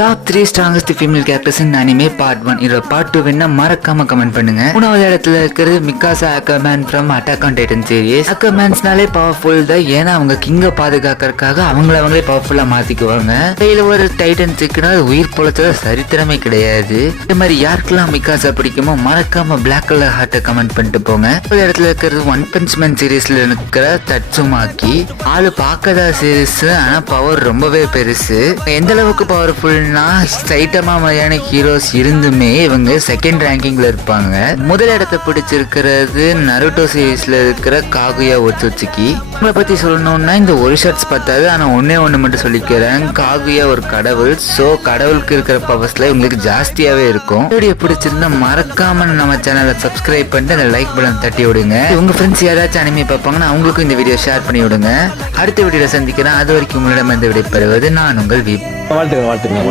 Top 3 strongest female characters in anime part 1. இதோட part 2 வேணா மறக்காம கமெண்ட் பண்ணுங்க. மூணாவது இடத்துல இருக்கிறது Mikasa Ackerman from attack on titan series. அக்கர்மேன்ஸ்னாலே பவர்ஃபுல் தான், ஏன்னா அவங்க கிங்க பாதுகாக்கிறதுக்காக அவங்களே பவர்ஃபுல்லா மாத்திக்குவாங்க. கையில ஒரு டைட்டன் சிக்கனா உயிர் பொழைச்சத சரித்திரமே கிடையாது. இந்த மாதிரி யாருக்கெல்லாம் மிகாசா பிடிக்குமோ மறக்காம பிளாக் கலர் ஹார்ட்டை கமெண்ட் பண்ணிட்டு போங்க. ஒரு இடத்துல இருக்கிறது ஒன் பஞ்ச் மேன் சீரீஸ்ல இருக்கிற தட்சுமாக்கி. ஆளு பார்க்கதா சீரீஸ், ஆனா பவர் ரொம்பவே பெருசு. எந்த அளவுக்கு பவர்ஃபுல் சைட்டமா மாதிரியான ஹீரோஸ் இருந்துமே இவங்க செகண்ட் ரேங்கிங்ல இருப்பாங்க. முதல் இடத்தை பிடிச்சிருக்கிறது நருட்டோ சீரீஸ்ல இருக்கிற காகுயா ஒட்சுட்சுகி. இவங்களை பத்தி சொல்லணும்னா இந்த ஒரு ஷார்ட்ஸ் பார்த்தாது, ஆனா ஒண்ணு மட்டும் சொல்லிக்கிறேன். காகுயா ஒரு கடவுள். சோ கடவுளுக்கு இருக்கிற பவர்ஸ்ல இவங்களுக்கு ஜாஸ்தியாவே இருக்கும். வீடியோ பிடிச்சிருந்தா மறக்காம நம்ம சேனலை சப்ஸ்கிரைப் பண்ணிட்டு அந்த லைக் பட்டன் தட்டி விடுங்க. உங்க ஃப்ரெண்ட்ஸ் யாராச்சும் அனிமே பார்ப்பாங்கன்னா அவங்களுக்கும் இந்த வீடியோ ஷேர் பண்ணி விடுங்க. அடுத்த வீடியோல சந்திக்கிறேன். அது வரைக்கும் உங்களிடம் இந்த விடை பெறுவது நான் உங்கள் வீப். வாழ்த்துக்கள்.